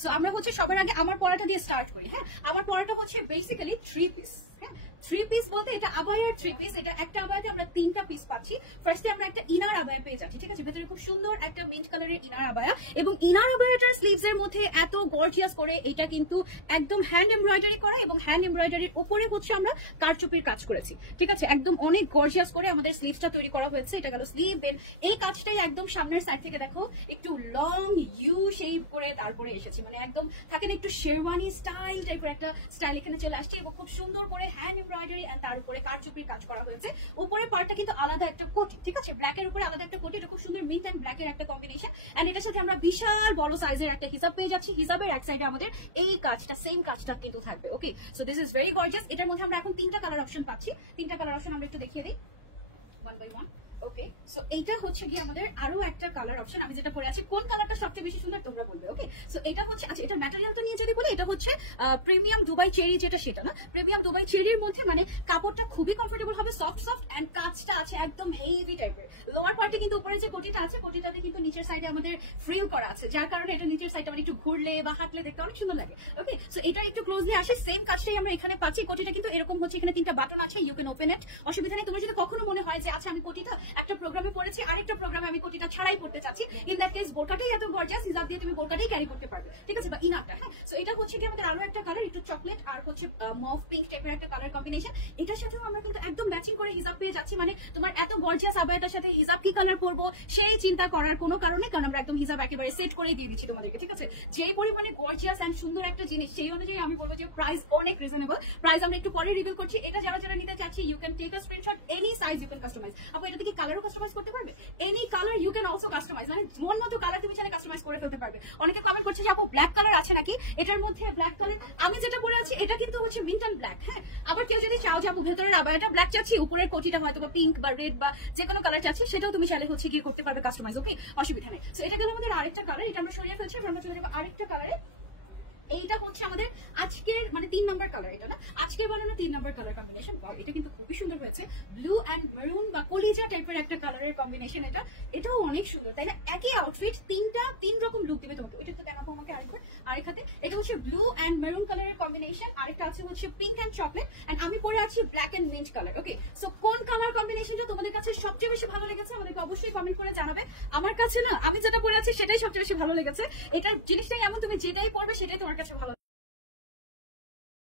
So আমরা হচ্ছে সবার আগে আমার পড়াটা দিয়ে স্টার্ট করি। হ্যাঁ, আমার পড়াটা হচ্ছে বেসিক্যালি 3 পিস। হ্যাঁ, 3 পিস বলতে এটা আবায়ার 3 পিস। এটা একটা আবায়াতে আমরা 3টা পিস পাচ্ছি। ফার্স্টে আমরা একটা ইনার আবায়া পেয়ে যাচ্ছি, ঠিক আছে? ভেতরে খুব সুন্দর একটা মিন্ট কালারের ইনার আবায়া, এবং ইনার আবায়াটার স্লিভস এর মধ্যে এত গর্জিয়াস করে এটা কিন্তু একদম হ্যান্ড এমব্রয়ডারি করা, এবং হ্যান্ড এমব্রয়ডারির উপরে হচ্ছে আমরা কারচুপির কাজ করেছি, ঠিক আছে? একদম অনেক গর্জিয়াস করে আমাদের স্লিভসটা তৈরি করা হয়েছে। এটা গেল স্লিভ। দেন এই কাজটাই একদম সামনের সাইড থেকে দেখো একটু লং ইউ শেপ করে তারপরে এসেছি, মানে একদম থাকে না একটু শেরওয়ানি স্টাইল টাইপের একটা স্টাইল এখানে চলে আসছে, এবং খুব সুন্দর করে হ্যান্ড এমব্রয়ডারি এন্ড তার উপরে কারচুপির কাজ করা হয়েছে। উপরে পার্টটা কিন্তু আলাদা একটা কোটি, ঠিক আছে? ব্ল্যাক এর উপরে আলাদা একটা কোটি। এটা খুব সুন্দর মিন্ট এন্ড ব্ল্যাক এর একটা কম্বিনেশন, এন্ড এটার সাথে আমরা বিশাল বড় সাইজের একটা হিসাব পেয়ে যাচ্ছি। হিসাবের এক সাইডে আমাদের এই কাজটা, সেম কাজটা কিন্তু থাকবে। Okay, so this is very gorgeous. এটার মধ্যে আমরা এখন 3টা কালার অপশন পাচ্ছি। 3টা কালার অপশন আমরা একটু দেখিয়ে দিই one by one. Okay, so এইটা হচ্ছে কি আমাদের আরো একটা কালার অপশন। আমি যেটা পরে আছি, কোন কালারটা সবচেয়ে বেশি সুন্দর তোমরা বলবে। ওকে, সো এটা হচ্ছে, আচ্ছা এটা ম্যাটেরিয়ালটা নিয়ে যদি বলি, এটা হচ্ছে প্রিমিয়াম দুবাই চেরি, যেটা সেটা না, প্রিমিয়াম দুবাই চেরির মধ্যে মানে কাপড়টা খুবই কমফোর্টেবল হবে, সফট সফট, এন্ড কাজটা আছে একদম হেভি টাইপের। লোয়ার পার্টে কিন্তু উপরে যে কোটিটা আছে, কোটিটাতে কিন্তু নিচের সাইডে আমাদের ফ্রিল করা আছে, যার কারণে এটা নিচের সাইডটা মানে একটু ঘুরলে বা হাঁটলে দেখতে অনেক সুন্দর লাগে। ওকে, সো এটা একটু ক্লোজলি আসে, সেম কাজটাই আমরা এখানে পাচ্ছি। কোটিটা কিন্তু এরকম হচ্ছে, এখানে 3টা বাটন আছে, ইউ ক্যান ওপেন ইট, অসুবিধা নেই। তোমার যদি কখনো মনে হয় যে আচ্ছা আমি কোটিটা একটা প্রোগ্রামে পড়েছি, আরেকটা প্রোগ্রামে আমি কোটিটা ছাড়াই পড়তে চাচ্ছি, ইন দ্যাট কেস বোরকাটাই এত গর্জিয়াস, হিজাব দিয়ে তুমি বোরকাটাই ক্যারি করতে পারবে, ঠিক আছে? বা ইনারটা। হ্যাঁ, সো এটা হচ্ছে কি আমাদের আরো একটা কালার, একটু চকলেট আর হচ্ছে মভ পিঙ্ক টাইপের একটা কালার কম্বিনেশন। এটার সাথেও আমরা কিন্তু একদম ম্যাচিং করে হিজাব পেয়ে যাচ্ছি। মানে তোমার এত গর্জিয়াস আবায়াটার সাথে হিজাব কি কালার পরবো সেই চিন্তা করার কোনো কারণে, কারণ আমরা একদম হিজাব একেবারে সেট করে দিয়ে দিচ্ছি তোমাদেরকে, ঠিক আছে? যে পরিমাণে গর্জিয়াস এন্ড সুন্দর একটা জিনিস, সেই অনুযায়ী আমি বলবো যে প্রাইস অনেক রিজনেবল। প্রাইস আমরা একটু পরে রিভিল করছি। এটা যারা যারা নিতে চাচ্ছি, you can take a screenshot, any size you can customise. আপু এটা থেকে কালারও কাস্টমাইজ করতে পারবে, any colour you can also customise, মানে মন মতো কালার তুমি চাইলে কাস্টমাইজ করে ফেলতে পারবে। অনেকে কমেন্ট করছে যে আপু ব্ল্যাক কালার আছে নাকি এটার মধ্যে? ব্ল্যাক কালার আমি যেটা পরে আছি এটা কিন্তু হচ্ছে মিন্ট এন্ড ব্ল্যাক। হ্যাঁ, আবার কেউ যদি চাও যে আপু ভেতরের আবায়াটা ব্ল্যাক চাচ্ছি, উপরের কোটিটা হয়তো বা পিঙ্ক বা রেড বা যে কোনো কালার চাচ্ছি, সেটাও তুমি চাইলে হচ্ছে গিয়ে করতে পারবে কাস্টমাইজ। ওকে, অসুবিধা নেই। সো এটা গেল আমাদের আরেকটা কালার, এটা আমরা সরিয়ে ফেলছি, আমরা চলে যাবো আরেকটা কালারে। এইটা হচ্ছে আমাদের আজকের মানে 3 নাম্বার কালার, এটা না আজকের বানানো 3 নাম্বার কালার কম্বিনেশন। এটা কিন্তু খুবই সুন্দর হয়েছে, ব্লু এন্ড মেরুন বা কলিজা টাইপের একটা কালারের কম্বিনেশন। এটাও অনেক সুন্দর, তাই না? একই আউটফিট 3 রকম লুক দিবে তোমাকে। এটা তো কেন আমাকে আরেকবার আরেকটাতে, এটা হচ্ছে ব্লু এন্ড মেরুন কালারের কম্বিনেশন, আরেকটা আছে হচ্ছে পিঙ্ক এন্ড চকলেট, এন্ড আমি পরে আছি black and mint colour. Okay, so কোন কালার কম্বিনেশনটা তোমাদের কাছে সবচেয়ে বেশি ভালো লেগেছে আমাদেরকে অবশ্যই কমেন্ট করে জানাবে। আমার কাছে না, আমি যেটা পরে আছি সেটাই সবচেয়ে বেশি ভালো লেগেছে। এটা জিনিসটাই এমন, তুমি যেটাই পরবে সেটাই তোমার কাছে ভালো